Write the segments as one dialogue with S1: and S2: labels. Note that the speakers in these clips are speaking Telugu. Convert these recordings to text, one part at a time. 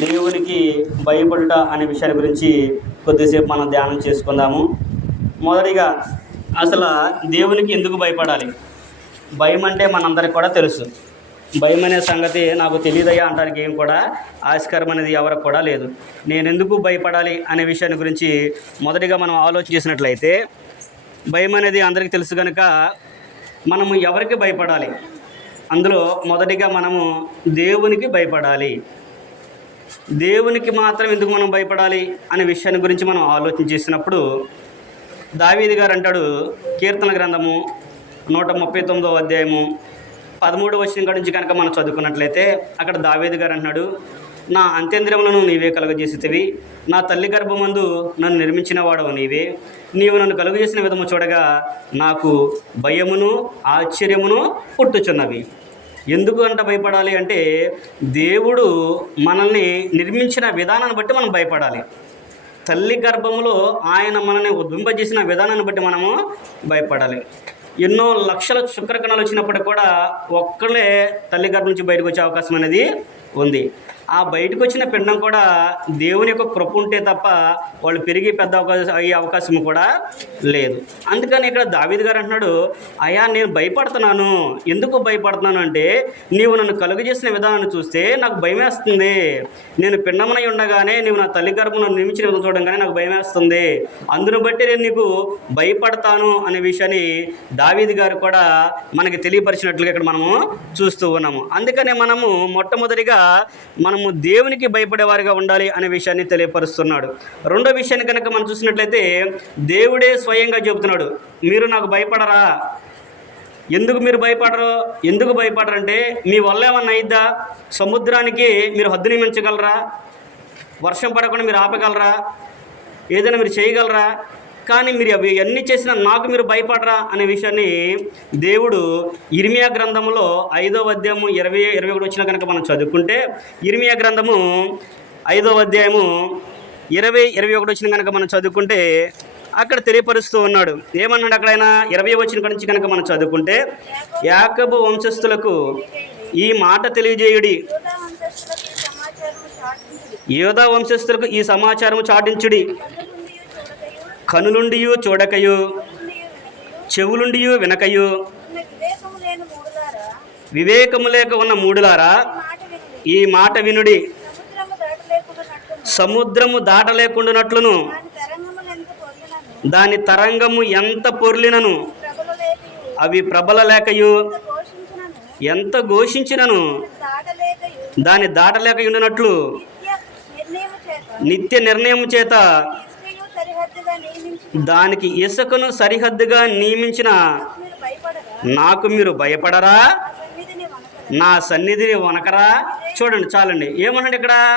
S1: దేవునికి భయపడుట అనే విషయాన్ని గురించి కొద్దిసేపు మనం ధ్యానం చేసుకుందాము. మొదటిగా అసలు దేవునికి ఎందుకు భయపడాలి? భయం అంటే మనందరికి కూడా తెలుసు. భయం అనే సంగతి నాకు తెలియదయ్యా అంటానికి ఏం కూడా ఆస్కారం అనేది ఎవరికి కూడా లేదు. నేను ఎందుకు భయపడాలి అనే విషయాన్ని గురించి మొదటిగా మనం ఆలోచన చేసినట్లయితే భయం అనేది అందరికీ తెలుసు కనుక మనము ఎవరికి భయపడాలి? అందులో మొదటిగా మనము దేవునికి భయపడాలి. దేవునికి మాత్రం ఎందుకు మనం భయపడాలి అనే విషయాన్ని గురించి మనం ఆలోచన చేసినప్పుడు దావీది గారు అంటాడు కీర్తన గ్రంథము నూట ముప్పై తొమ్మిదో అధ్యాయము పదమూడవ వచ్చిన కాడి నుంచి కనుక మనం చదువుకున్నట్లయితే అక్కడ దావేది గారు అంటున్నాడు నా అంత్యంద్రములను నీవే కలుగజేసేవి నా తల్లి గర్భమందు నన్ను నిర్మించిన వాడవు నీవే నీవు నన్ను కలుగజేసిన విధము చూడగా నాకు భయమును ఆశ్చర్యమును పుట్టుచున్నవి. ఎందుకు అంట భయపడాలి అంటే దేవుడు మనల్ని నిర్మించిన విధానాన్ని బట్టి మనం భయపడాలి. తల్లి గర్భంలో ఆయన మనల్ని ఉద్భింపజేసిన విధానాన్ని బట్టి మనము భయపడాలి. ఎన్నో లక్షల శుక్రకణాలు వచ్చినప్పుడు కూడా ఒక్కళ్ళే తల్లి గర్భం నుంచి బయటకు వచ్చే అవకాశం అనేది ఉంది. ఆ బయటకు వచ్చిన పిండం కూడా దేవుని యొక్క కృప ఉంటే తప్ప వాళ్ళు పెరిగి పెద్ద అవకాశం అయ్యే అవకాశం కూడా లేదు. అందుకని ఇక్కడ దావిద్ గారు అంటున్నాడు అయ్యా నేను భయపడుతున్నాను. ఎందుకు భయపడుతున్నాను అంటే నీవు నన్ను కలుగు చేసిన విధానాన్ని చూస్తే నాకు భయం వేస్తుంది నేను పిండమనై ఉండగానే నీవు నా తల్లి గర్భం నన్ను నిమించిన విధం చూడంగానే నాకు భయం వేస్తుంది అందును బట్టి నేను నీకు భయపడతాను అనే విషయాన్ని దావీద్ గారు కూడా మనకి తెలియపరిచినట్లుగా ఇక్కడ మనము చూస్తూ ఉన్నాము. అందుకనే మనము మొట్టమొదటిగా మనము దేవునికి భయపడేవారిగా ఉండాలి అనే విషయాన్ని తెలియపరుస్తున్నాడు. రెండో విషయాన్ని కనుక మనం చూసినట్లయితే దేవుడే స్వయంగా చెబుతున్నాడు మీరు నాకు భయపడరా? ఎందుకు మీరు భయపడరు? ఎందుకు భయపడరంటే మీ వల్ల ఏమన్నా అయిద్దా? సముద్రానికి మీరు హద్దు నియమించగలరా? వర్షం పడకుండా మీరు ఆపగలరా? ఏదైనా మీరు చేయగలరా? కానీ మీరు అవి అన్నీ చేసినా నాకు మీరు భయపడరా అనే విషయాన్ని దేవుడు ఇర్మియా గ్రంథములో ఐదో అధ్యాయము ఇరవై ఇరవై ఒకటి వచ్చిన కనుక మనం చదువుకుంటే ఇర్మియా గ్రంథము ఐదో అధ్యాయము ఇరవై ఇరవై ఒకటి వచ్చిన కనుక మనం చదువుకుంటే అక్కడ తెలియపరుస్తూ ఉన్నాడు. ఏమన్నాడు అక్కడ ఆయన ఇరవై వచ్చిన నుంచి కనుక మనం చదువుకుంటే యాకబు వంశస్థులకు ఈ మాట తెలియజేయుడి.
S2: యోధా వంశస్థులకు ఈ సమాచారం చాటించుడి. కనులుండియు చూడకయు చెవులుండియు వినకయు.
S1: వివేకము
S2: లేక ఉన్న మూడులారా? ఈ మాట వినుడి.
S1: సముద్రము
S2: దాటలేకుండానట్లును.
S1: దాని
S2: తరంగము ఎంత పొర్లినను? అవి ప్రబల లేకయు.
S1: ఎంత ఘోషించినను?
S2: దాన్ని దాటలేక ఉండినట్లు.
S1: నిత్య
S2: నిర్ణయం చేత. దానికి ఇసుకను సరిహద్దుగా నియమించిన నాకు మీరు భయపడరా? నా సన్నిధిని వనకరా చూడండి చాలండి. ఏమన్నాడు ఇక్కడ?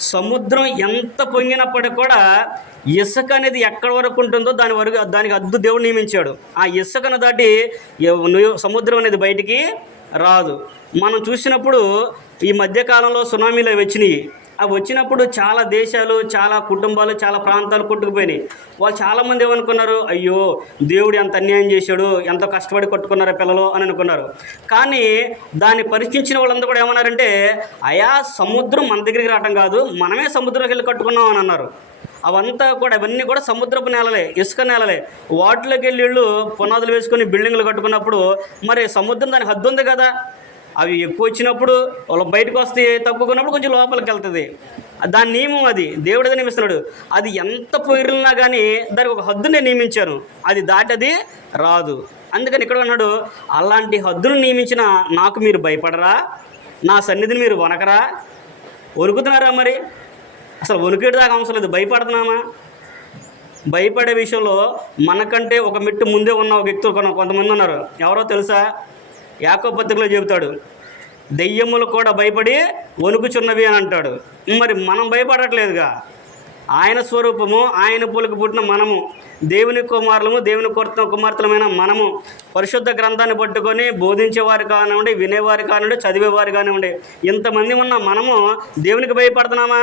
S2: సముద్రం ఎంత పొంగినప్పటికి కూడా ఇసుక అనేది ఎక్కడి వరకు ఉంటుందో దాని వరకు దానికి అద్దు దేవుడు నియమించాడు. ఆ ఇసుకను దాటి ను- సముద్రం అనేది బయటికి రాదు. మనం చూసినప్పుడు ఈ మధ్యకాలంలో సునామీలు వచ్చినాయి. అవి వచ్చినప్పుడు చాలా దేశాలు చాలా కుటుంబాలు చాలా ప్రాంతాలు కొట్టుకుపోయినాయి. వాళ్ళు చాలామంది ఏమనుకున్నారు? అయ్యో దేవుడు ఎంత అన్యాయం చేశాడు ఎంతో కష్టపడి కొట్టుకున్నారు పిల్లలు అని అనుకున్నారు. కానీ దాన్ని పరీక్షించిన వాళ్ళందరూ కూడా ఏమన్నారంటే అయా సముద్రం మన దగ్గరికి రావటం కాదు మనమే సముద్రంకి వెళ్ళి కట్టుకున్నాం అని అన్నారు. అవంతా కూడా అవన్నీ కూడా సముద్రపు నేలలే ఇసుక నేలలే. వాటిలోకి వెళ్ళి వీళ్ళు పునాదులు వేసుకొని బిల్డింగ్లు కట్టుకున్నప్పుడు మరి సముద్రం దానికి హద్దు ఉంది కదా? అవి ఎక్కువ వచ్చినప్పుడు వాళ్ళు బయటకు వస్తే తప్పుకున్నప్పుడు కొంచెం లోపలికి వెళ్తుంది. దాని నియమం అది. దేవుడు నియమిస్తున్నాడు. అది ఎంత పొగిరినా కానీ దానికి ఒక హద్దునే నియమించాను. అది దాటి అది రాదు. అందుకని ఇక్కడ ఉన్నాడు అలాంటి హద్దును నియమించిన నాకు మీరు భయపడరా? నా సన్నిధిని మీరు వనకరా వణుకుతున్నారా మరి? అసలు వణుకేటి దాకా అవసరం లేదు. భయపడుతున్నామా? భయపడే విషయంలో మనకంటే ఒక మెట్టు ముందే ఉన్న ఒక వ్యక్తులు కొంతమంది ఉన్నారు. ఎవరో తెలుసా? యాకో పత్రికలో చెబుతాడు దెయ్యములు కూడా భయపడి వణుకుచున్నవి అని అంటాడు. మరి మనం భయపడట్లేదుగా. ఆయన స్వరూపము ఆయన పూలకు పుట్టిన మనము దేవుని కుమారులము దేవుని కొరత కుమార్తెలమైన మనము పరిశుద్ధ గ్రంథాన్ని పట్టుకొని బోధించేవారు కానివ్వండి వినేవారు కానివ్వండి చదివేవారు కానివ్వండి ఇంతమంది ఉన్న మనము దేవునికి భయపడుతున్నామా?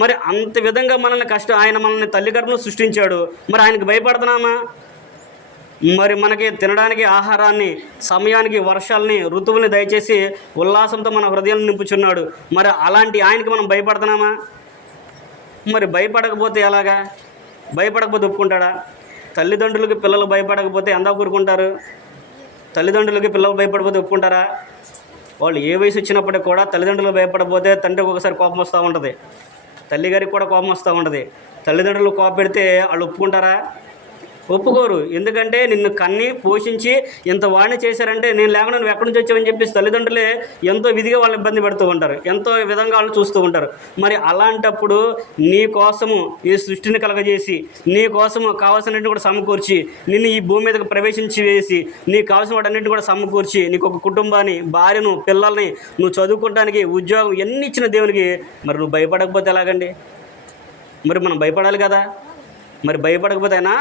S2: మరి అంత విధంగా మనల్ని కష్టం ఆయన మనల్ని తల్లి గర్భం సృష్టించాడు. మరి ఆయనకు భయపడుతున్నామా?
S1: మరి మనకి తినడానికి ఆహారాన్ని సమయానికి వర్షాలని ఋతువుల్ని దయచేసి ఉల్లాసంతో మన హృదయాన్ని నింపుచున్నాడు. మరి అలాంటి ఆయనకి మనం భయపడుతున్నామా మరి భయపడకపోతే ఎలాగా? భయపడకపోతే ఒప్పుకుంటాడా? తల్లిదండ్రులకి పిల్లలు భయపడకపోతే ఎంత కూరుకుంటారు తల్లిదండ్రులకి పిల్లలు భయపడిపోతే ఒప్పుకుంటారా? వాళ్ళు ఏ వయసు వచ్చినప్పటికి కూడా తల్లిదండ్రులు భయపడకపోతే తండ్రికి ఒకసారి కోపం వస్తూ ఉంటుంది. తల్లిగారికి కూడా కోపం వస్తూ ఉంటుంది. తల్లిదండ్రులు కోప పెడితే వాళ్ళు ఒప్పుకుంటారా? ఒప్పుకోరు. ఎందుకంటే నిన్ను కన్ని పోషించి ఇంత వాడిని చేశారంటే నేను లేకుండా నువ్వు ఎక్కడి నుంచి వచ్చావని చెప్పేసి తల్లిదండ్రులే ఎంతో విధిగా వాళ్ళు ఇబ్బంది పెడుతూ ఉంటారు. ఎంతో విధంగా వాళ్ళు చూస్తూ ఉంటారు. మరి అలాంటప్పుడు నీ కోసము ఈ సృష్టిని కలగజేసి నీ కోసము కావాల్సినట్టు కూడా సమకూర్చి నిన్ను ఈ భూమి మీదకి ప్రవేశించి వేసి నీకు కావాల్సిన వాటన్నిటిని కూడా సమకూర్చి నీకు ఒక కుటుంబాన్ని భార్యను పిల్లల్ని నువ్వు చదువుకోవడానికి ఉద్యోగం ఎన్ని ఇచ్చిన దేవునికి మరి నువ్వు భయపడకపోతే ఎలాగండి? మరి మనం భయపడాలి కదా? మరి భయపడకపోతే అయినా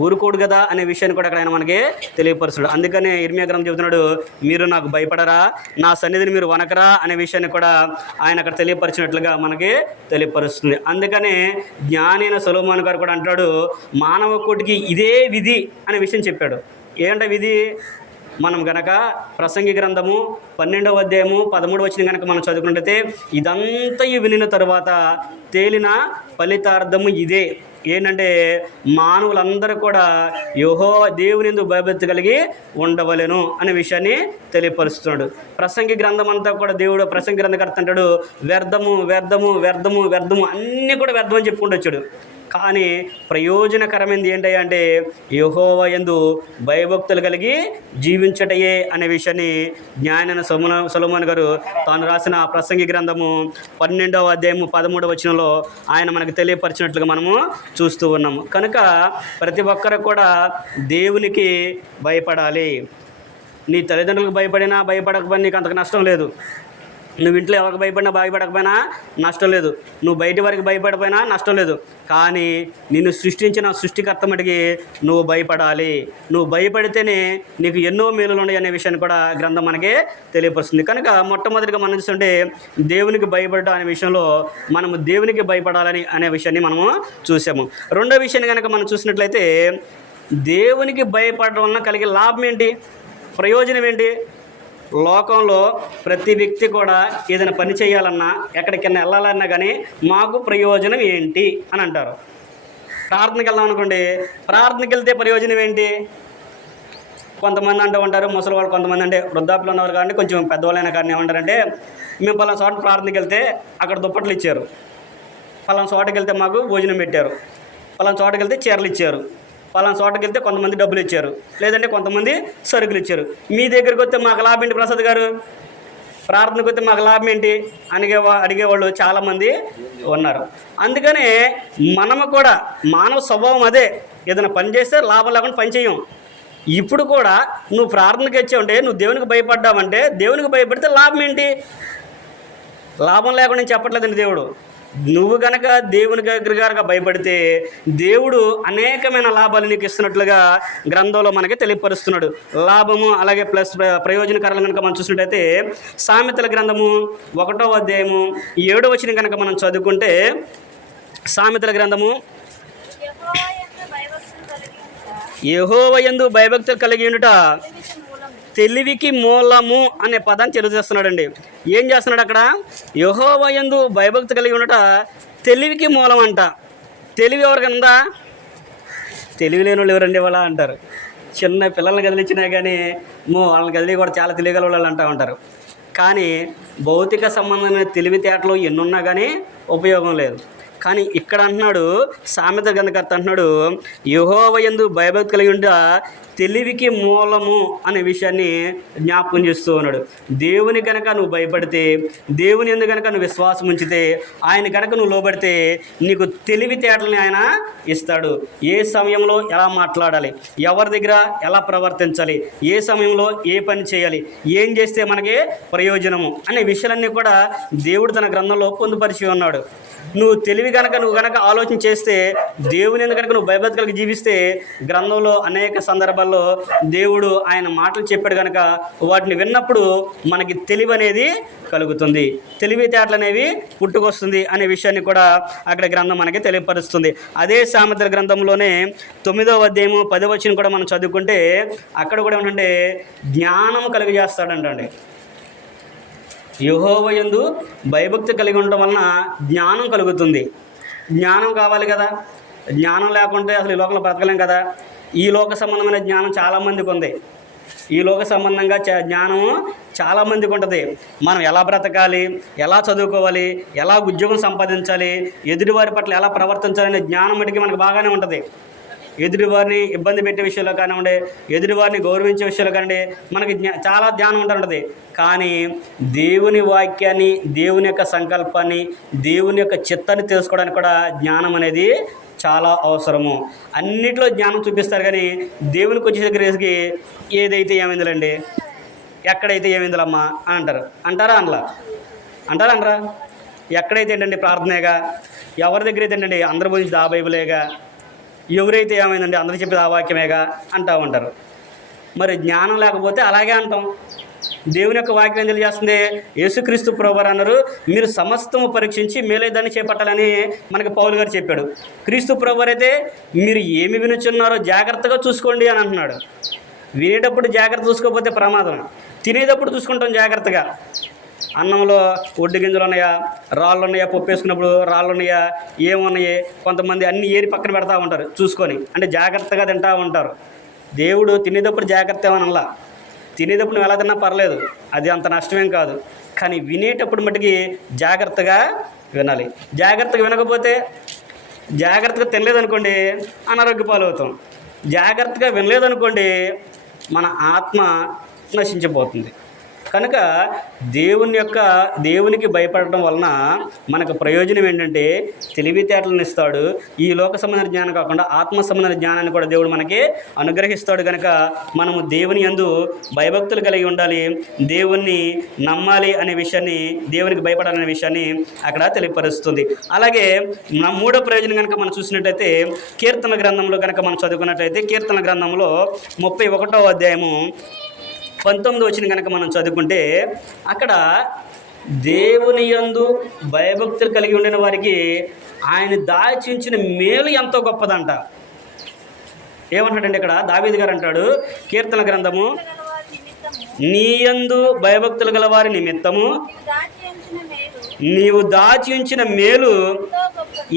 S1: ఊరుకోడు కదా అనే విషయాన్ని కూడా అక్కడ ఆయన మనకి తెలియపరుస్తాడు. అందుకనే ఇర్మియా గ్రంథం చెబుతున్నాడు మీరు నాకు భయపడరా నా సన్నిధిని మీరు వనకరా అనే విషయాన్ని కూడా ఆయన అక్కడ తెలియపరిచినట్లుగా మనకి తెలియపరుస్తుంది. అందుకనే జ్ఞానైన సొలోమోన్ గారు కూడా అంటాడు మానవ కోటికి ఇదే విధి అనే విషయం చెప్పాడు. ఏంటంటే విధి? మనం గనక ప్రసంగి గ్రంథము పన్నెండవ అధ్యాయము పదమూడు వచ్చిన గనక మనం చదువుకున్నట్టయితే ఇదంతా వినిన తరువాత తేలిన ఫలితార్థము ఇదే ఏంటంటే మానవులందరూ కూడా యోహో దేవుని ఎందుకు భయభక్తి కలిగి ఉండవలెను అనే విషయాన్ని తెలియపరుస్తున్నాడు. ప్రసంగి గ్రంథం అంతా కూడా దేవుడు ప్రసంగి గ్రంథకర్త అంటాడు వ్యర్థము వ్యర్థము వ్యర్థము వ్యర్థము అన్నీ కూడా వ్యర్థం అని చెప్పుకుంటూ వచ్చాడు. కానీ ప్రయోజనకరమైనది ఏంటయ్యా అంటే యహోవ ఎందు భయభక్తులు కలిగి జీవించటయే అనే విషయాన్ని జ్ఞానన సమున సొలమోన్ గారు తాను రాసిన ప్రసంగి గ్రంథము పన్నెండవ అధ్యాయము పదమూడవ వచనంలో ఆయన మనకు తెలియపరిచినట్లుగా మనము చూస్తూ ఉన్నాము. కనుక ప్రతి ఒక్కరు కూడా దేవునికి భయపడాలి. నీ తల్లిదండ్రులకు భయపడినా భయపడకపోయినా నీకు అంతకు నష్టం లేదు. నువ్వు ఇంట్లో ఎవరికి భయపడినా భయపడకపోయినా నష్టం లేదు. నువ్వు బయటి వారికి భయపడిపోయినా నష్టం లేదు. కానీ నిన్ను సృష్టించిన సృష్టికర్త మటుకి నువ్వు భయపడాలి. నువ్వు భయపడితేనే నీకు ఎన్నో మేలులు ఉన్నాయి అనే విషయాన్ని కూడా గ్రంథం మనకి తెలియపరుస్తుంది. కనుక మొట్టమొదటిగా మనం చూస్తుంటే దేవునికి భయపడటం అనే విషయంలో మనము దేవునికి భయపడాలని అనే విషయాన్ని మనము చూసాము. రెండో విషయాన్ని కనుక మనం చూసినట్లయితే దేవునికి భయపడడం వలన కలిగే లాభం ఏంటి? ప్రయోజనం ఏంటి? లోకంలో ప్రతి వ్యక్తి కూడా ఏదైనా పని చేయాలన్నా ఎక్కడికైనా వెళ్ళాలన్నా కానీ మాకు ప్రయోజనం ఏంటి అని అంటారు. ప్రార్థనకి వెళ్దాం అనుకోండి. ప్రార్థనకి వెళ్తే ప్రయోజనం ఏంటి? కొంతమంది అంటూ ఉంటారు ముసలి వాళ్ళు కొంతమంది అంటే వృద్ధాప్యులు ఉన్నవారు కానీ కొంచెం పెద్దవాళ్ళైనా కానీ ఏమంటారంటే మేము పలానా చోట ప్రార్థనకి వెళ్తే అక్కడ దుప్పట్లు ఇచ్చారు. పలానా చోటకి వెళ్తే మాకు భోజనం పెట్టారు. పలానా చోటకి వెళ్తే చీరలు ఇచ్చారు. పలానా చోటకి వెళ్తే కొంతమంది డబ్బులు ఇచ్చారు. లేదంటే కొంతమంది సరుకులు ఇచ్చారు. మీ దగ్గరికి వస్తే మాకు లాభం ఏంటి ప్రసాద్ గారు? ప్రార్థనకు వస్తే మాకు లాభం ఏంటి? అడిగే అడిగేవాళ్ళు చాలామంది ఉన్నారు. అందుకనే మనము కూడా మానవ స్వభావం అదే. ఏదైనా పని చేస్తే లాభం లేకుండా పని చేయం. ఇప్పుడు కూడా నువ్వు ప్రార్థనకి వచ్చావంటే నువ్వు దేవునికి భయపడ్డావంటే దేవునికి భయపడితే లాభం ఏంటి? లాభం లేకుండా నేను చెప్పట్లేదండి దేవుడు. నువ్వు గనక దేవుని దగ్గరగా భయపడితే దేవుడు అనేకమైన లాభాలు నీకు ఇస్తున్నట్లుగా గ్రంథంలో మనకి తెలియపరుస్తున్నాడు. లాభము అలాగే ప్లస్ ప్ర- ప్రయోజనకరాలు కనుక మనం చూసినట్టయితే సామెతల గ్రంథము ఒకటో అధ్యాయము ఏడో వచ్చిన కనుక మనం చదువుకుంటే సామెతల గ్రంథము
S3: యెహోవా యందు భయభక్తులు కలిగి ఉండుట తెలివికి
S1: మూలము అనే పదాన్ని తెలియజేస్తున్నాడండి. ఏం చేస్తున్నాడు అక్కడ? యహోవయందు భయభక్తి కలిగి ఉండట తెలివికి మూలం అంట తెలివి ఎవరికైనా తెలివి లేని వాళ్ళు ఎవరండి వాళ్ళ అంటారు. చిన్న పిల్లల్ని కదిలించినా కానీ మో వాళ్ళని కదిలి కూడా చాలా తెలియగల వాళ్ళు అంటూ ఉంటారు. కానీ భౌతిక సంబంధమైన తెలివితేటలు ఎన్నున్నా కానీ ఉపయోగం లేదు. కానీ ఇక్కడ అంటున్నాడు సామెత గంధకర్త అంటున్నాడు యుహోవయందు భయభక్తి కలిగి ఉండ తెలివికి మూలము అనే విషయాన్ని జ్ఞాపకం చేస్తూ ఉన్నాడు. దేవుని కనుక నువ్వు భయపడితే దేవుని ఎందు కనుక నువ్వు విశ్వాసం ఉంచితే ఆయన కనుక నువ్వు లోబడితే నీకు తెలివితేటలని ఆయన ఇస్తాడు. ఏ సమయంలో ఎలా మాట్లాడాలి? ఎవరి దగ్గర ఎలా ప్రవర్తించాలి? ఏ సమయంలో ఏ పని చేయాలి? ఏం చేస్తే మనకి ప్రయోజనము? అనే విషయాలన్నీ కూడా దేవుడు తన గ్రంథంలో పొందుపరిచి ఉన్నాడు. నువ్వు తెలివి కనుక నువ్వు కనుక ఆలోచన చేస్తే దేవుని ఎందుకు కనుక నువ్వు భయభక్తి జీవిస్తే గ్రంథంలో అనేక సందర్భాలు సందర్భాల్లో దేవుడు ఆయన మాటలు చెప్పాడు కనుక వాటిని విన్నప్పుడు మనకి తెలివి అనేది కలుగుతుంది. తెలివితేటలు అనేవి పుట్టుకొస్తుంది అనే విషయాన్ని కూడా అక్కడ గ్రంథం మనకి తెలియపరుస్తుంది. అదే సామెతల గ్రంథంలోనే తొమ్మిదవ అధ్యాయము పదవచనం కూడా మనం చదువుకుంటే అక్కడ కూడా ఏంటంటే జ్ఞానం కలుగజేస్తాడంటండి. యహోవయందు భయభక్తి కలిగి ఉండటం వలన జ్ఞానం కలుగుతుంది. జ్ఞానం కావాలి కదా. జ్ఞానం లేకుంటే అసలు ఈ లోకంలో బ్రతకలేం కదా. ఈ లోక సంబంధమైన జ్ఞానం చాలామందికి ఉంది. ఈ లోక సంబంధంగా చ జ్ఞానము చాలామందికి ఉంటుంది. మనం ఎలా బ్రతకాలి? ఎలా చదువుకోవాలి? ఎలా ఉద్యోగం సంపాదించాలి? ఎదుటివారి పట్ల ఎలా ప్రవర్తించాలి? అనే జ్ఞానం మటుకి మనకు బాగానే ఉంటుంది. ఎదుటివారిని ఇబ్బంది పెట్టే విషయంలో కానివ్వండి ఎదుటివారిని గౌరవించే విషయంలో కానివ్వండి మనకి జ్ఞా చాలా ధ్యానం ఉంటుంటుంది. కానీ దేవుని వాక్యాన్ని దేవుని యొక్క సంకల్పాన్ని దేవుని యొక్క చిత్తాన్ని తెలుసుకోవడానికి కూడా జ్ఞానం అనేది చాలా అవసరము. అన్నిట్లో జ్ఞానం చూపిస్తారు కానీ దేవునికి వచ్చేసరికి ఏదైతే ఏమైందిలండి? ఎక్కడైతే ఏమైందిలమ్మా అని అంటారు. అంటారా అనలా? అంటారా అంటారా ఎక్కడైతే ఏంటండి ప్రార్థనేగా ఎవరి దగ్గర అయితే ఏంటండి? అందరి గురించి దా బైబులేగా ఎవరైతే ఏమైందండి అందరూ చెప్పేది ఆ వాక్యమేగా అంటా ఉంటారు. మరి జ్ఞానం లేకపోతే అలాగే అంటాం. దేవుని యొక్క వాక్యం తెలియజేస్తుంది యేసుక్రీస్తు ప్రభువారు అన్నారు మీరు సమస్తము పరీక్షించి మేలే దాన్ని చేపట్టాలని మనకి పౌలు గారు చెప్పాడు. క్రీస్తు ప్రభువారు అయితే మీరు ఏమి వినుచున్నారో జాగ్రత్తగా చూసుకోండి అని అంటున్నాడు. వినేటప్పుడు జాగ్రత్త చూసుకోకపోతే ప్రమాదం. తినేటప్పుడు చూసుకుంటాం జాగ్రత్తగా. అన్నంలో ఒడ్డు గింజలు ఉన్నాయా? రాళ్ళు ఉన్నాయా? పప్పు వేసుకున్నప్పుడు రాళ్ళు ఉన్నాయా? ఏమున్నాయి కొంతమంది అన్ని ఏరి పక్కన పెడతా ఉంటారు చూసుకొని. అంటే జాగ్రత్తగా తింటా ఉంటారు. దేవుడు తినేటప్పుడు జాగ్రత్త ఏమనలా? తినేటప్పుడు నువ్వు ఎలా తిన్నా పర్లేదు అది అంత నష్టమేం కాదు. కానీ వినేటప్పుడు మటుకి జాగ్రత్తగా వినాలి. జాగ్రత్తగా వినకపోతే జాగ్రత్తగా తినలేదనుకోండి అనారోగ్య పాలవుతాం. జాగ్రత్తగా వినలేదనుకోండి మన ఆత్మ నశించిపోతుంది. కనుక దేవుని యొక్క దేవునికి భయపడటం వలన మనకు ప్రయోజనం ఏంటంటే తెలివితేటలను ఇస్తాడు. ఈ లోక సంబంధ జ్ఞానం కాకుండా ఆత్మ సంబంధ జ్ఞానాన్ని కూడా దేవుడు మనకి అనుగ్రహిస్తాడు కనుక మనము దేవుని యందు భయభక్తులు కలిగి ఉండాలి. దేవుణ్ణి నమ్మాలి అనే విషయాన్ని దేవునికి భయపడాలనే విషయాన్ని అక్కడ తెలియపరుస్తుంది. అలాగే మూడో ప్రయోజనం కనుక మనం చూసినట్టయితే కీర్తన గ్రంథంలో కనుక మనం చదువుకున్నట్లయితే కీర్తన గ్రంథంలో ముప్పై ఒకటో అధ్యాయము పంతొమ్మిది వచ్చిన కనుక మనం చదువుకుంటే అక్కడ దేవుని యందు భయభక్తులు కలిగి ఉండిన వారికి ఆయన దాచించిన మేలు ఎంతో గొప్పదంట. ఏమంటాడండి ఇక్కడ? దావీద్ గారు అంటాడు కీర్తన గ్రంథము
S4: వారి నిమిత్తము
S1: నీ యందు భయభక్తులు గల వారి నిమిత్తము నీవు దాచి ఉంచిన మేలు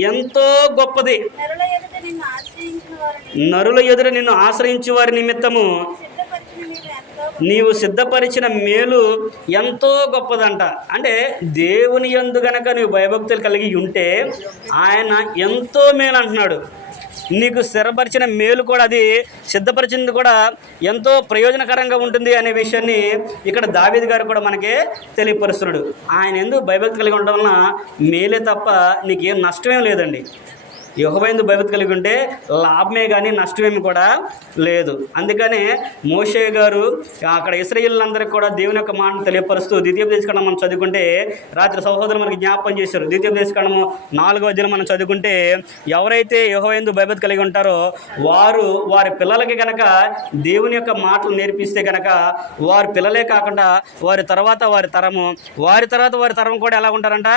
S4: ఎంతో గొప్పది. నరుల
S1: ఎదురు నిన్ను ఆశ్రయించే వారి నిమిత్తము నీవు సిద్ధపరిచిన మేలు ఎంతో గొప్పదంట. అంటే దేవుని యందు గనక నీవు భయభక్తులు కలిగి ఉంటే ఆయన ఎంతో మేలు అంటున్నాడు. నీకు స్థిరపరిచిన మేలు కూడా అది సిద్ధపరిచింది కూడా ఎంతో ప్రయోజనకరంగా ఉంటుంది అనే విషయాన్ని ఇక్కడ దావీద్ గారు కూడా మనకి తెలియపరుస్తున్నాడు. ఆయన ఎందుకు భయభక్తి కలిగి ఉండడం వలన మేలే తప్ప నీకేం నష్టమేం లేదండి. యహోబైందు భయభక్తి కలిగి ఉంటే లాభమే కానీ నష్టమేమి కూడా లేదు. అందుకనే మోషే గారు అక్కడ ఇస్రాయిలందరికీ కూడా దేవుని యొక్క మాటను తెలియపరుస్తూ ద్వితీయ దేశకాండం మనం చదువుకుంటే రాత్రి సహోదరులు మనకి జ్ఞాపకం చేశారు. ద్వితీయ దేశకాండము నాలుగో అధ్యాయం మనం చదువుకుంటే ఎవరైతే యహోబైందు భయభక్తి కలిగి ఉంటారో వారు వారి పిల్లలకి కనుక దేవుని యొక్క మాటలు నేర్పిస్తే కనుక వారి పిల్లలే కాకుండా వారి తర్వాత వారి తరము వారి తర్వాత వారి తరం కూడా ఎలా ఉంటారంట?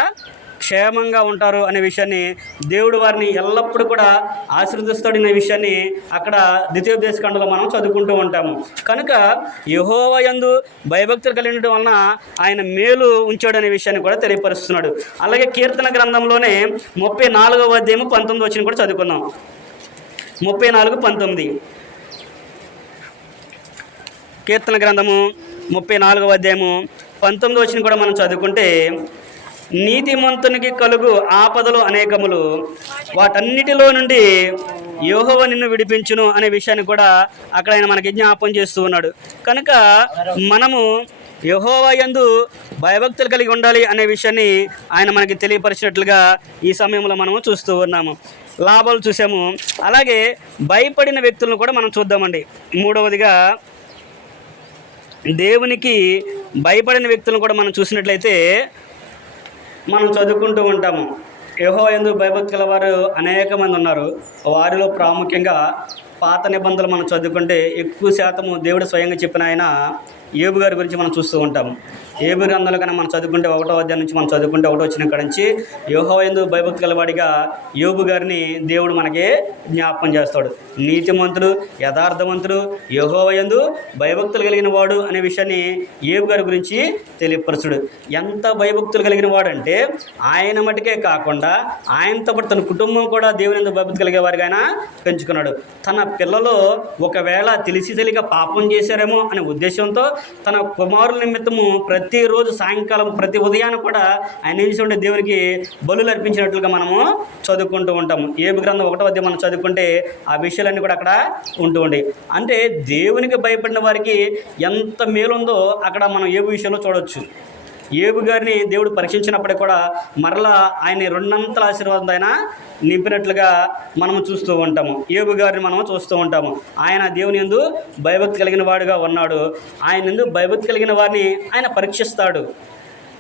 S1: క్షేమంగా ఉంటారు అనే విషయాన్ని దేవుడు వారిని ఎల్లప్పుడూ కూడా ఆశీర్వదిస్తాడు అనే విషయాన్ని అక్కడ ద్వితీయోపదేశకాండలో మనం చదువుకుంటూ ఉంటాము. కనుక యహోవయందు భయభక్తులు కలిగి ఉండడం వలన ఆయన మేలు ఉంచాడు అనే విషయాన్ని కూడా తెలియపరుస్తున్నాడు. అలాగే కీర్తన గ్రంథంలోనే ముప్పై నాలుగవ అధ్యాయము పంతొమ్మిది వచ్చిన కూడా చదువుకుందాం. ముప్పై నాలుగు పంతొమ్మిది. కీర్తన గ్రంథము ముప్పై నాలుగవ అధ్యాయము పంతొమ్మిది వచ్చిన కూడా మనం చదువుకుంటే నీతిమంతునికి కలుగు ఆపదలు అనేకములు. వాటన్నిటిలో నుండి యోహోవ నిన్ను విడిపించును అనే విషయాన్ని కూడా అక్కడ ఆయన మనకి జ్ఞాపం చేస్తూ ఉన్నాడు. కనుక మనము యహోవా యందు భయభక్తులు కలిగి ఉండాలి అనే విషయాన్ని ఆయన మనకి తెలియపరిచినట్లుగా ఈ సమయంలో మనము చూస్తూ ఉన్నాము. లాభాలు చూసాము. అలాగే భయపడిన వ్యక్తులను కూడా మనం చూద్దామండి. మూడవదిగా దేవునికి భయపడిన వ్యక్తులను కూడా మనం చూసినట్లయితే మనం చదువుకుంటూ ఉంటాము యహో ఎందుకు భయభక్తి వారు అనేక మంది ఉన్నారు. వారిలో ప్రాముఖ్యంగా పాత నిబంధనలు మనం చదువుకుంటే ఎక్కువ శాతము దేవుడు స్వయంగా చెప్పిన ఆయన ఏబు గారి గురించి మనం చూస్తూ ఉంటాం ఏబు గ్రంథంలో కన్నా మనం చదువుకుంటే ఒకటో అధ్యాయం నుంచి మనం చదువుకుంటే ఒకటో వచ్చిన కాడ నుంచి యోహో ఎందు భయభక్తి గలవాడిగా యోబు గారిని దేవుడు మనకి జ్ఞాపకం చేస్తాడు. నీతిమంతుడు యథార్థవంతుడు యహో ఎందు భయభక్తులు కలిగిన వాడు అనే విషయాన్ని ఏబు గారి గురించి తెలియపరచుడు. ఎంత భయభక్తులు కలిగిన వాడు అంటే ఆయన మటుకే కాకుండా ఆయనతో పాటు తన కుటుంబం కూడా దేవుని ఎందుకు భయభక్తి కలిగే వారిగా ఆయన పెంచుకున్నాడు. తన పిల్లలు ఒకవేళ తెలిసి తెలియక పాపం చేశారేమో అనే ఉద్దేశంతో తన కుమారుల నిమిత్తము ప్రతిరోజు సాయంకాలం ప్రతి ఉదయాన కూడా ఆయన నిలిచి చేసి దేవునికి బలులు అర్పించినట్లుగా మనము చదువుకుంటూ ఉంటాము. ఏ గ్రంథం ఒకటో అధ్యాయం మనం చదువుకుంటే ఆ విషయాలన్నీ కూడా అక్కడ ఉంటూ ఉండే. అంటే దేవునికి భయపడిన వారికి ఎంత మేలుందో అక్కడ మనం ఏ విషయంలో చూడవచ్చు ఏబు గారిని దేవుడు పరీక్షించినప్పటికీ కూడా మరలా ఆయన రెండంతల ఆశీర్వాదం ఆయన నింపినట్లుగా మనము చూస్తూ ఉంటాము. ఏబు గారిని మనము చూస్తూ ఉంటాము. ఆయన దేవుని ఎందు భయభక్తి కలిగిన వాడుగా ఉన్నాడు. ఆయన ఎందు భయభక్తి కలిగిన వారిని ఆయన పరీక్షిస్తాడు.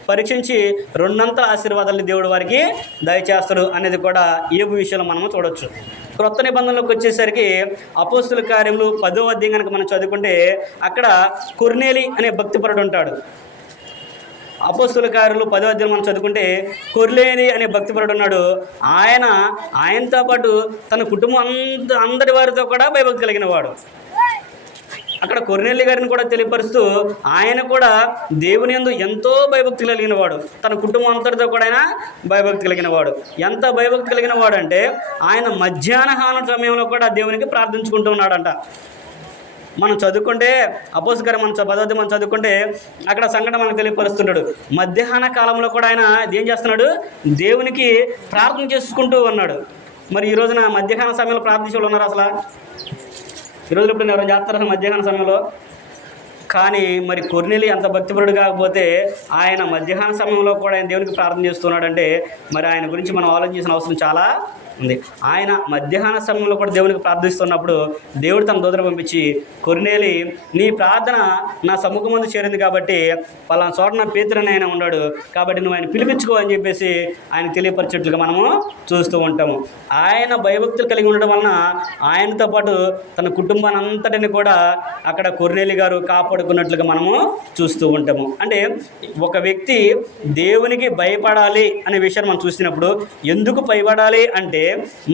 S1: పరీక్షించి రెండంతల ఆశీర్వాదాలని దేవుడు వారికి దయచేస్తాడు అనేది కూడా ఏబు విషయంలో మనము చూడొచ్చు. క్రొత్త నిబంధనలోకి వచ్చేసరికి అపోస్తుల కార్యములు పదో అధ్యాయం కనుక మనం చదువుకుంటే అక్కడ కుర్నేలి అనే భక్తిపరుడు ఉంటాడు. అపోస్తుల కార్యులు పదో అధ్యాయం మనం చదువుకుంటే కొర్లేని అనే భక్తిపరుడు ఉన్నాడు ఆయన ఆయనతో పాటు తన కుటుంబం అంత అందరి వారితో కూడా భయభక్తి కలిగిన వాడు అక్కడ కొర్నేలి గారిని కూడా తెలియపరుస్తూ ఆయన కూడా దేవుని ఎందు ఎంతో భయభక్తి కలిగిన వాడు తన కుటుంబం అంతటితో కూడా ఆయన భయభక్తి కలిగిన వాడు ఎంత భయభక్తి కలిగిన వాడు అంటే ఆయన మధ్యాహ్న సమయంలో కూడా దేవునికి ప్రార్థించుకుంటూ ఉన్నాడంట. మనం చదువుకుంటే అపోస్కరం మనం పదవది మనం చదువుకుంటే అక్కడ సంఘటన మనకు తెలియపరుస్తున్నాడు మధ్యాహ్న కాలంలో కూడా ఆయన ఏం చేస్తున్నాడు? దేవునికి ప్రార్థన చేసుకుంటూ ఉన్నాడు. మరి ఈ రోజున మధ్యాహ్న సమయంలో ప్రార్థించే ఉన్నారు అసలు? ఈ రోజులు ఇప్పుడు ఎవరైనా చేస్తారు అసలు మధ్యాహ్న సమయంలో? కానీ మరి కొర్నెలి అంత భక్తిపరుడు కాకపోతే ఆయన మధ్యాహ్న సమయంలో కూడా ఆయన దేవునికి ప్రార్థన చేస్తున్నాడంటే మరి ఆయన గురించి మనం ఆలోచించిన అవసరం చాలా ఉంది. ఆయన మధ్యాహ్న సమయంలో కూడా దేవునికి ప్రార్థిస్తున్నప్పుడు దేవుడు తన దూతను పంపించి కొర్నేలి నీ ప్రార్థన నా సముఖం ముందు చేరింది కాబట్టి పలానా చోటన పేతురని ఆయన ఉన్నాడు కాబట్టి నువ్వు ఆయన పిలిపించుకో అని చెప్పేసి ఆయన తెలియపరిచేట్లుగా మనము చూస్తూ ఉంటాము. ఆయన భయభక్తులు కలిగి ఉండడం వలన ఆయనతో పాటు తన కుటుంబాన్ని అంతటిని కూడా అక్కడ కొర్నేలి గారు కాపాడుకున్నట్లుగా మనము చూస్తూ ఉంటాము. అంటే ఒక వ్యక్తి దేవునికి భయపడాలి అనే విషయాన్ని మనం చూసినప్పుడు ఎందుకు భయపడాలి అంటే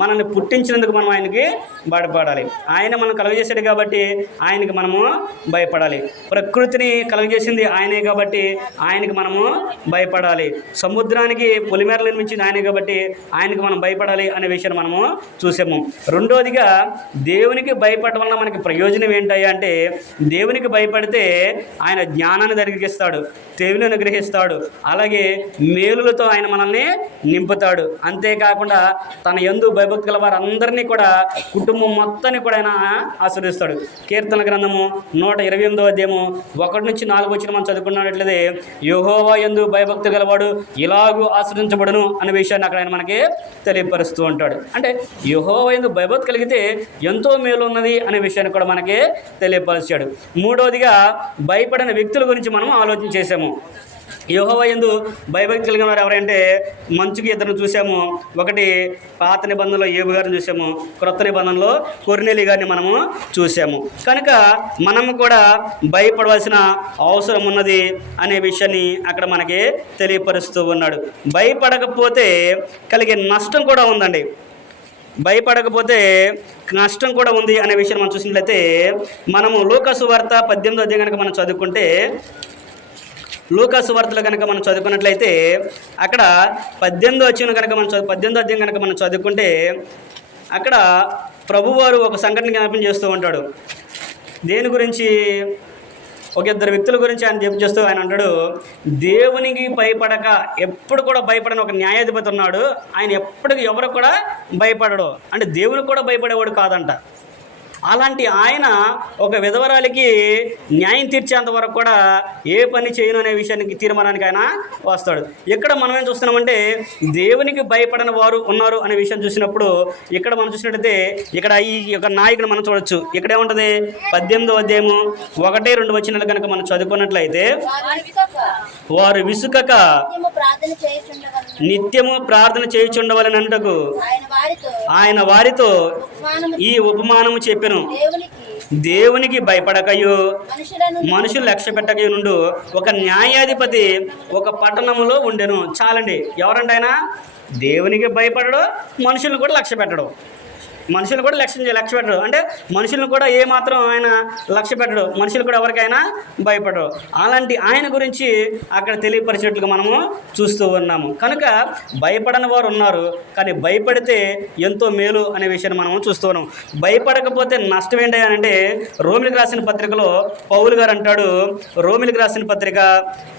S1: మనల్ని పుట్టించినందుకు మనం ఆయనకి భయపడాలి ఆయన మనం కలుగజేశాడు కాబట్టి ఆయనకి మనము భయపడాలి. ప్రకృతిని కలుగజేసింది ఆయనే కాబట్టి ఆయనకి మనము భయపడాలి. సముద్రానికి పొలిమేరలు నిర్మించింది ఆయనే కాబట్టి ఆయనకి మనం భయపడాలి అనే విషయాన్ని మనము చూసాము. రెండోదిగా దేవునికి భయపడడం వలన మనకి ప్రయోజనం ఏంటయ్యా అంటే దేవునికి భయపడితే ఆయన జ్ఞానాన్ని దరిగిస్తాడు తెలివిని అనుగ్రహిస్తాడు అలాగే మేలులతో ఆయన మనల్ని నింపుతాడు. అంతేకాకుండా తన యందు భయభక్తి గల వారందరినీ కూడా కుటుంబం మొత్తాన్ని కూడా ఆయన ఆశ్రయిస్తాడు కీర్తన గ్రంథము నూట ఇరవై ఎనిమిదో అధ్యాయము ఒకటి నుంచి నాలుగు వచ్చిన మనం చదువుకున్నట్లయితే యుహోవా యందు భయభక్తి గలవాడు ఇలాగూ ఆశ్రయించబడును అనే విషయాన్ని అక్కడ ఆయన మనకి తెలియపరుస్తూ ఉంటాడు. అంటే యుహోవా ఎందు భయభక్తి కలిగితే ఎంతో మేలు ఉన్నది అనే విషయాన్ని కూడా మనకి తెలియపరిచాడు. మూడవదిగా భయపడిన వ్యక్తుల గురించి మనం ఆలోచన చేసాము యహోవ ఎందు భయభక్తి కలిగిన వారు ఎవరంటే మంచుకి ఇద్దరు చూసాము ఒకటి పాత నిబంధనలో ఏబు గారిని చూసాము క్రొత్త నిబంధనలో కొరినేలి గారిని మనము చూసాము కనుక మనము కూడా భయపడవలసిన అవసరం ఉన్నది అనే విషయాన్ని అక్కడ మనకి తెలియపరుస్తూ ఉన్నాడు. భయపడకపోతే కలిగే నష్టం కూడా ఉందండి. భయపడకపోతే నష్టం కూడా ఉంది అనే విషయం మనం చూసినట్లయితే మనము లోకసు వార్త పద్దెనిమిదో అధ్యాయం కనుక మనం చదువుకుంటే లూకాసు వార్తలు కనుక మనం చదువుకున్నట్లయితే అక్కడ పద్దెనిమిది వచ్చిన కనుక మనం చదువు పద్దెనిమిది అధ్యాయం కనుక మనం చదువుకుంటే అక్కడ ప్రభువారు ఒక సంఘటన జ్ఞాపం చేస్తూ ఉంటాడు. దేని గురించి? ఒక ఇద్దరు వ్యక్తుల గురించి ఆయన చెప్పు చేస్తూ ఆయన అంటాడు దేవునికి భయపడక ఎప్పుడు కూడా భయపడని ఒక న్యాయాధిపతి ఉన్నాడు. ఆయన ఎప్పటికీ ఎవరు కూడా భయపడడు. అంటే దేవునికి కూడా భయపడేవాడు కాదంట. అలాంటి ఆయన ఒక విధవరాలికి న్యాయం తీర్చేంత వరకు కూడా ఏ పని చేయను అనే విషయానికి తీర్మానానికి ఆయన వస్తాడు. ఇక్కడ మనం ఏం చూస్తున్నామంటే దేవునికి భయపడని వారు ఉన్నారు అనే విషయం చూసినప్పుడు ఇక్కడ మనం చూసినట్టయితే ఇక్కడ ఈ యొక్క నాయకుడు మనం చూడొచ్చు. ఇక్కడ ఏముంటుంది? పద్దెనిమిదో అధ్యాయము ఒకటి రెండు వచ్చినట్లు కనుక మనం చదువుకున్నట్లయితే వారు విసుకక
S4: నిత్యము ప్రార్థన
S1: చేయుచుండవలనంటకు
S4: ఆయన వారితో
S1: ఈ ఉపమానము చెప్పెను.
S4: దేవునికి
S1: దేవునికి భయపడకయు. మనుషులు లక్ష్య పెట్టక నుండు ఒక న్యాయాధిపతి ఒక పట్టణంలో ఉండెను. చాలండి. ఎవరంటే ఆయన? దేవునికి భయపడడు మనుషులను కూడా లక్ష్య పెట్టడు. మనుషులు కూడా లక్ష్యం లక్ష్య పెట్టడు అంటే మనుషులను కూడా ఏ మాత్రం ఆయన లక్ష్య పెట్టడు మనుషులు కూడా ఎవరికైనా భయపడరు. అలాంటి ఆయన గురించి అక్కడ తెలియపరిచినట్లుగా మనము చూస్తూ ఉన్నాము. కనుక భయపడని వారు ఉన్నారు. కానీ భయపడితే ఎంతో మేలు అనే విషయాన్ని మనము చూస్తూ ఉన్నాం భయపడకపోతే నష్టం ఏంటి అని అంటే రోమిలికి రాసిన పత్రికలో పౌలు గారు అంటాడు. రోమిలికి రాసిన పత్రిక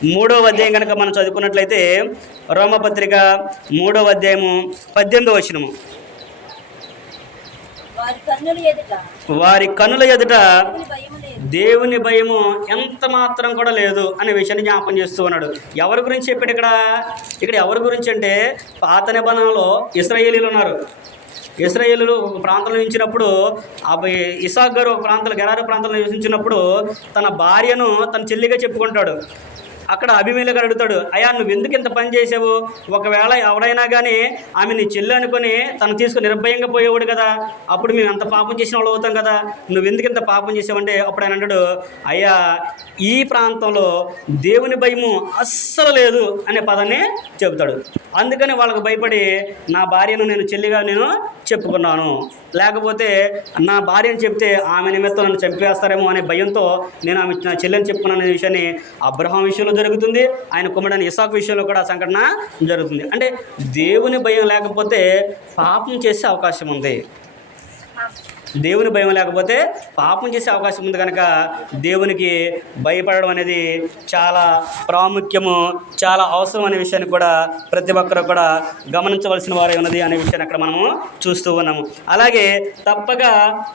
S1: మూడవ అధ్యాయం కనుక మనం చదువుకున్నట్లయితే రోమపత్రిక మూడవ అధ్యాయము పద్దెనిమిదవ వచనము.
S4: వారి కన్నులు ఎదుట
S1: వారి కనుల ఎదుట
S4: దేవుని భయము
S1: ఎంత మాత్రం కూడా లేదు అనే విషయాన్ని జ్ఞాపం చేస్తూ ఉన్నాడు. ఎవరి గురించి చెప్పాడు ఇక్కడ? ఇక్కడ ఎవరి గురించి అంటే పాత నిబంధనలో ఇస్రాయేలీలు ఉన్నారు. ఇస్రాయేలీలు ఒక ప్రాంతంలో నిలిచినప్పుడు ఇసాక్ గారు ఒక ప్రాంతంలో గెరారు ప్రాంతంలో నివసించినప్పుడు తన భార్యను తన చెల్లిగా చెప్పుకుంటాడు. అక్కడ అభిమేలు అడుగుతాడు అయ్యా నువ్వు ఎందుకు ఇంత పని చేసావు? ఒకవేళ ఎవడైనా కానీ ఆమె నీ చెల్లి అనుకొని తను తీసుకుని నిర్భయంగా పోయేవాడు కదా. అప్పుడు మేము అంత పాపం చేసిన వాళ్ళు అవుతాం కదా. నువ్వు ఎందుకు ఇంత పాపం చేసావంటే అప్పుడు ఆయన అంటాడు అయ్యా ఈ ప్రాంతంలో దేవుని భయము అస్సలు లేదు అనే పదాన్ని చెబుతాడు. అందుకని వాళ్ళకు భయపడి నా భార్యను నేను చెల్లిగా నేను చెప్పుకున్నాను. లేకపోతే నా భార్యని చెప్తే ఆమె నిమిత్తం నన్ను చంపేస్తారేమో అనే భయంతో నేను ఆమె నా చెల్లెని చెప్పుకున్నాను విషయాన్ని అబ్రహాం విషయంలో జరుగుతుంది ఆయన కుమ్మడని ఇసాక్ విషయంలో కూడా సంఘటన జరుగుతుంది. అంటే దేవుని భయం లేకపోతే పాపం చేసే అవకాశం ఉంది. దేవుని భయం లేకపోతే పాపం చేసే అవకాశం ఉంది కనుక దేవునికి భయపడడం అనేది చాలా ప్రాముఖ్యము చాలా అవసరం అనే విషయాన్ని కూడా ప్రతి ఒక్కరు కూడా గమనించవలసిన వారే ఉన్నది అనే విషయాన్ని అక్కడ మనము చూస్తూ ఉన్నాము. అలాగే తప్పక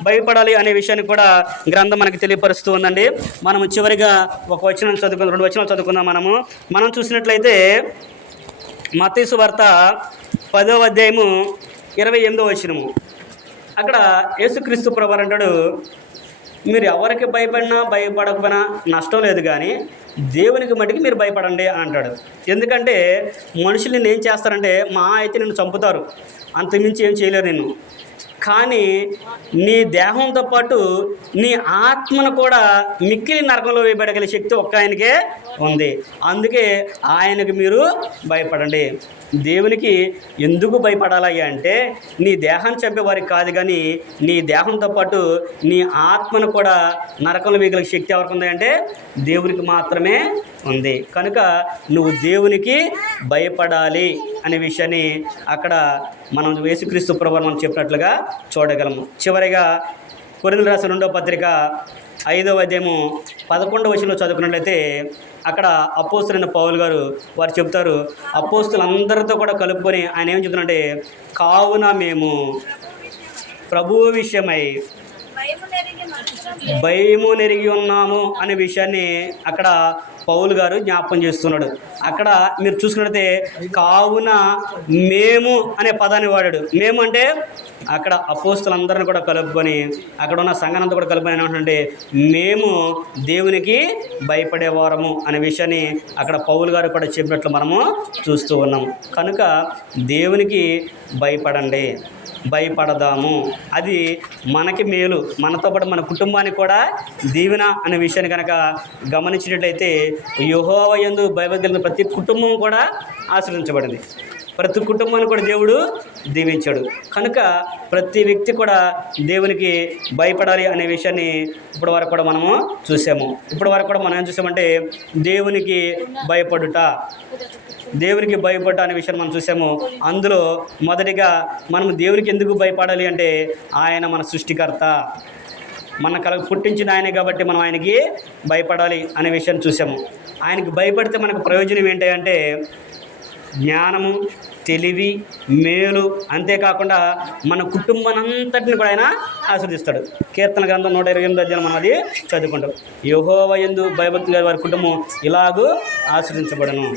S1: భయపడాలి అనే విషయాన్ని కూడా గ్రంథం మనకి తెలియపరుస్తూ ఉందండి. మనము చివరిగా ఒక వచనం చదువుకుందాం రెండు వచనాలు చదువుకుందాం మనము. మనం చూసినట్లయితే మతీసు వార్త పదో అధ్యాయము ఇరవై ఎనిమిదో వచనము. అక్కడ యేసుక్రీస్తు ప్రభు అంటాడు మీరు ఎవరికి భయపడినా భయపడకపోయినా నష్టం లేదు కానీ దేవునికి మటుకి మీరు భయపడండి అని అంటాడు. ఎందుకంటే మనుషులు నేను ఏం చేస్తారంటే మా అయితే నిన్ను చంపుతారు. అంతమించి ఏం చేయలేరు నిన్ను. కానీ నీ దేహంతో పాటు నీ ఆత్మను కూడా మిక్కిలి నరకంలో వేయబడగల శక్తి ఒక్క ఆయనకే ఉంది. అందుకే ఆయనకు మీరు భయపడండి. దేవునికి ఎందుకు భయపడాలయ్యా అంటే నీ దేహం చంపేవారికి కాదు కానీ నీ దేహంతో పాటు నీ ఆత్మను కూడా నరకంలో మిగిలిన శక్తి ఎవరికి ఉంది అంటే దేవునికి మాత్రమే ఉంది. కనుక నువ్వు దేవునికి భయపడాలి అనే విషయాన్ని అక్కడ మనం వేసుక్రీస్తు ప్రభు మనం చెప్పినట్లుగా చూడగలము. చివరిగా కొరిందులు రాసిన రెండో పత్రిక ఐదవ అధ్యాయము పదకొండవ వచనంలో చదువుకున్నట్లయితే అక్కడ అపోస్తులైన పౌలు గారు వారు చెప్తారు అపోస్తులందరితో కూడా కలుపుకొని ఆయన ఏం చెప్తున్నారంటే కావున మేము ప్రభువు విషయమై
S4: భయము నెరిగి
S1: ఉన్నాము అనే విషయాన్ని అక్కడ పౌలు గారు జ్ఞాపకం చేస్తున్నాడు. అక్కడ మీరు చూసుకున్నట్లయితే కావున మేము అనే పదాన్ని వాడాడు. మేము అంటే అక్కడ అపోస్తులందరిని కూడా కలుపుకొని అక్కడ ఉన్న సంఘనంతా కూడా కలుపుకొని ఏమంటే మేము దేవునికి భయపడేవారము అనే విషయాన్ని అక్కడ పౌలు గారు కూడా చెప్పినట్లు మనము చూస్తూ ఉన్నాం. కనుక దేవునికి భయపడండి. భయపడదాము. అది మనకి మేలు. మనతో పాటు మన కుటుంబానికి కూడా దీవెన అనే విషయాన్ని కనుక గమనించినట్లయితే యుహోవ యందు భయభక్తులు ప్రతి కుటుంబం కూడా ఆశ్రయించబడింది. ప్రతి కుటుంబాన్ని కూడా దేవుడు దీవించాడు. కనుక ప్రతి వ్యక్తి కూడా దేవునికి భయపడాలి అనే విషయాన్ని ఇప్పటి వరకు కూడా మనము చూసాము. ఇప్పటి వరకు కూడా మనం ఏం చూసామంటే దేవునికి భయపడుట. దేవునికి భయపడ్డ అనే విషయాన్ని మనం చూసాము. అందులో మొదటిగా మనం దేవునికి ఎందుకు భయపడాలి అంటే ఆయన మన సృష్టికర్త. మన కల పుట్టించిన ఆయనే కాబట్టి మనం ఆయనకి భయపడాలి అనే విషయాన్ని చూసాము. ఆయనకి భయపడితే మనకు ప్రయోజనం ఏంటి అంటే జ్ఞానము తెలివి మేలు అంతేకాకుండా మన కుటుంబానంతటిని కూడా ఆయన ఆస్వాదిస్తాడు కీర్తన గ్రంథం నూట ఇరవై ఎనిమిది అధ్యాయం మనం అది చదువుకుంటాం. యహోవ ఎందు భయభక్తి గారి వారి కుటుంబం ఇలాగూ ఆస్వాదించబడను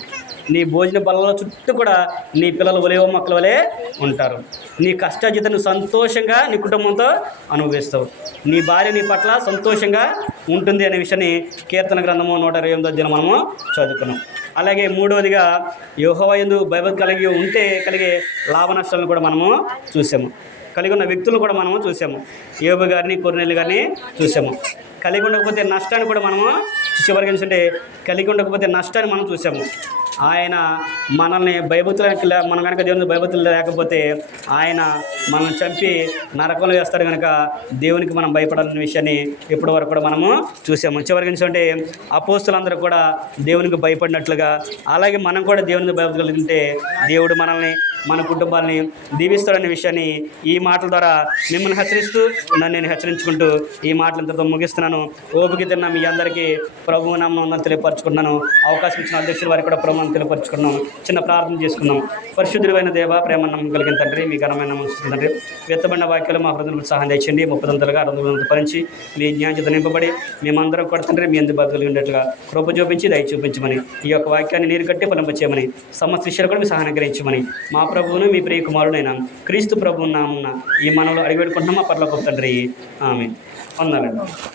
S1: నీ భోజన బల్లల చుట్టూ కూడా నీ పిల్లలు ఒలేవ మొక్కల వలె ఉంటారు. నీ కష్టాజితను సంతోషంగా నీ కుటుంబంతో అనుభవిస్తావు. నీ భార్య నీ పట్ల సంతోషంగా ఉంటుంది అనే విషయాన్ని కీర్తన గ్రంథము నూట ఇరవై ఎనిమిదో దిన మనము చదువుకున్నాం. అలాగే మూడవదిగా యోహవయందు భయభక్తి కలిగి ఉంటే కలిగే లాభ నష్టాలను కూడా మనము చూసాము. కలిగి ఉన్న వ్యక్తులను కూడా మనము చూసాము. యోబు గారిని కొర్నెల్లి గారిని చూసాము. కలిగి ఉండకపోతే నష్టాన్ని కూడా మనము చివరికి ఏంటంటే కలిగి ఉండకపోతే నష్టాన్ని మనం చూసాము ఆయన మనల్ని భయభూతులు మనం కనుక దేవుని భయభూతులు లేకపోతే ఆయన మనల్ని చంపి నరకంలో వేస్తాడు కనుక దేవునికి మనం భయపడాలనే విషయాన్ని ఇప్పటి వరకు కూడా మనము చూసాము చివరికి ఏంటంటే అపోస్తులందరూ కూడా దేవునికి భయపడినట్లుగా అలాగే మనం కూడా దేవునికి భయపడగలిగితే దేవుడు మనల్ని మన కుటుంబాలని దీవిస్తాడనే విషయాన్ని ఈ మాటల ద్వారా మిమ్మల్ని హెచ్చరిస్తూ నన్ను నేను హెచ్చరించుకుంటూ ఈ మాటలు ఇంతతో ముగిస్తున్నాను ఓపిక తిన్న మీ అందరికీ ప్రభు నామం తెలియపరచుకుంటున్నాను. అవకాశం ఇచ్చిన అధ్యక్షుల వారికి కూడా ప్రభుత్వం తెలియపరచుకున్నాం చిన్న ప్రార్థన చేసుకున్నాం పరిశుద్ధుడైన దేవ ప్రేమ నమ్మకం కలిగిన తండ్రి మీ ఘనమైన నమ్మకం తండ్రి వ్యక్తమైన వాక్యాలు మా ప్రజలకు సహాయం తెచ్చండి ముప్పదంతలుగా అరవై పరించి మీ జ్ఞానం నింపబడి మేమందరం కూడా తండ్రి మీ ఎందుకు బతుకులు ఉండేట్టుగా కృప చూపించి దయ చూపించమని ఈ యొక్క వాక్యాన్ని నీరు కట్టి ఫలింపచేయమని సమస్త విషయాలు కూడా మీ సహాయం గ్రహించమని మా ప్రభువును మీ ప్రియ కుమారుడైన క్రీస్తు ప్రభువు నామున ఈ మనలో అడిగిపెట్టుకుంటున్నాం మా పర్లోకి తండ్రి. ఆమె వందాలండి